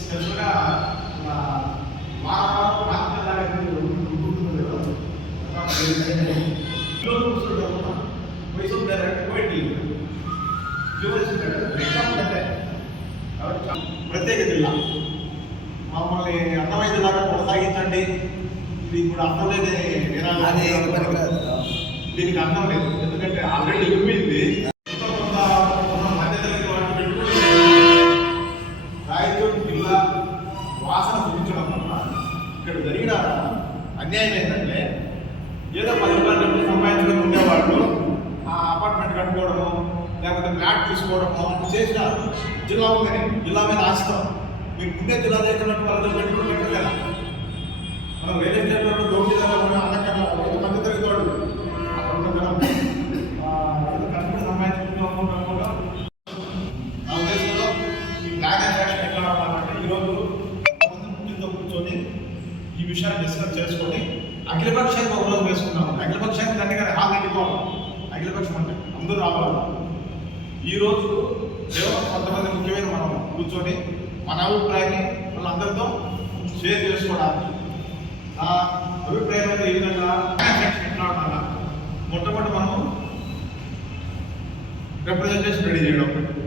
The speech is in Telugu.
స్పెషల్గా మన వారం రాత్రిలాగా మీరు గుర్తుంటుంది కదా. ఇంట్లో కూర్చుంటే ఉంటాం. వయసు డైరెక్ట్ పోయి ప్రత్యేక జిల్లా మమ్మల్ని అర్థమైన జిల్లాగా కొనసాగించండి ఇది ఇప్పుడు అర్థం లేని నినాదం. అది పనికిరాదు దీనికి అర్థం లేదు ఎందుకంటే ఆల్రెడీ వాసన చూపించడం వల్ల ఇక్కడ జరిగిన అన్యాయం ఏంటంటే ఏదో పది రూపాయలు డబ్బులు ఉండేవాళ్ళు ఆ అపార్ట్మెంట్ కట్టుకోవడము లేకపోతే ఫ్లాట్ తీసుకోవడము చేసిన జిల్లా మీద జిల్లా మీద ఆశతో మీరు ముందే జిల్లా దగ్గరన్నట్టు వాళ్ళతో విషయాన్ని డిస్కస్ చేసుకొని అఖిలపక్షానికి ఒక రోజు వేసుకున్నాం అఖిలపక్షానికి దండగా హాల్ నిండిపోవాలి అఖిలపక్షం అంటే అందరూ రావాలి. ఈ రోజు కేవలం కొంతమంది ముఖ్యమైన మనం కూర్చొని మన అభిప్రాయాన్ని వాళ్ళందరితో షేర్ చేసుకోవడానికి. నా అభిప్రాయం అయితే ఈ విధంగా ఎట్లా మొట్టమొదటి మనం రిప్రజెంటేషన్ రెడీ చేయడం.